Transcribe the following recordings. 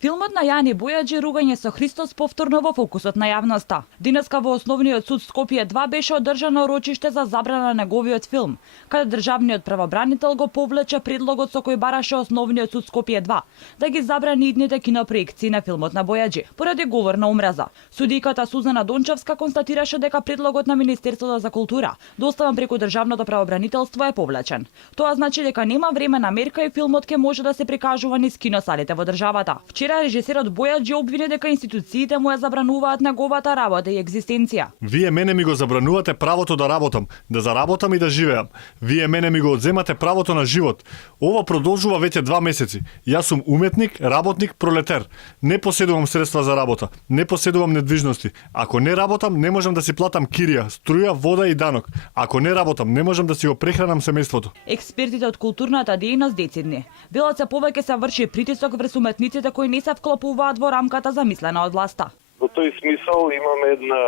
Филмот на Јани Бојаджи "Ругање со Христос" повторно во фокусот на јавноста. Денеска во Основниот суд Скопје 2 беше одржано рочиште за забрана на неговиот филм, каде државниот правобранител го повлече предлогот со кој бараше Основниот суд Скопје 2 да ги забрани идните кинопроекции на филмот на Бојаджи поради говор на омраза. Судиката Сузана Дончевска констатираше дека предлогот на Министерството за култура, доставен преку државното правобранителство, е повлечен. Тоа значи дека нема времена мерка и филмот ќе може да се прикажува низ киносалите во државата. Вчера режисерот Бојаджи обвини дека институциите му ја забрануваат неговата работа и екзистенција. Вие мене ми го забранувате правото да работам, да заработам и да живеам. Вие мене ми го одземате правото на живот. Ова продолжува веќе 2 месеци. Јас сум уметник, работник, пролетер. Не поседувам средства за работа, не поседувам недвижности. Ако не работам, не можам да си платам кирија, струја, вода и данок. Ако не работам, не можам да си го прехранам семејството. Експертите од културната дејност децидни велат се повеќе се врши притисок врз уметниците кои не се вклопуваат во рамката замислена од власта. Во тој смисол имаме една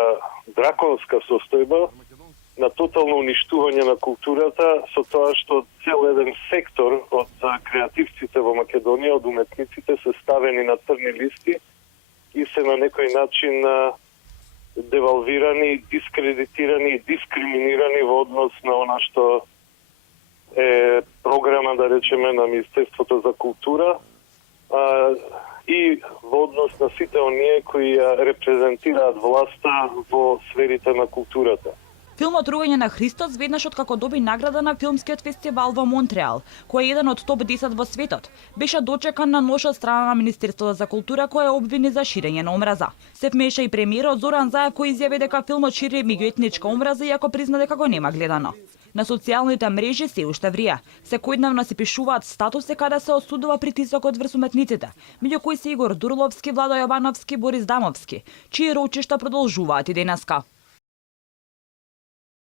драконска состојба на тотално уништување на културата со тоа што цел еден сектор од креативците во Македонија, од уметниците се ставени на црни листи и се на некој начин девалвирани, дискредитирани и дискриминирани во однос на она што е програма, да речеме, на Министерството за култура и во однос на сите оние кои ја репрезентираат власта во сферите на културата. Филмот "Ругање на Христос" веднаш откако доби награда на филмскиот фестивал во Монтреал, кој е еден од топ 10 во светот, беше дочекан на нош од страна на Министерството за култура кој ја обвини за ширење на омраза. Се вмеша и премиерот Зоран Заев кој изјави дека филмот шири меѓуетничка омраза иако призна дека го нема гледано. На социјалните мрежи се уште врија. Секојдневно се пишуваат статуси каде се осудува притисокот врз уметниците, меѓу кои се Игор Дурловски, Владо Јовановски, Борис Дамовски, чии рочишта продолжуваат и денеска.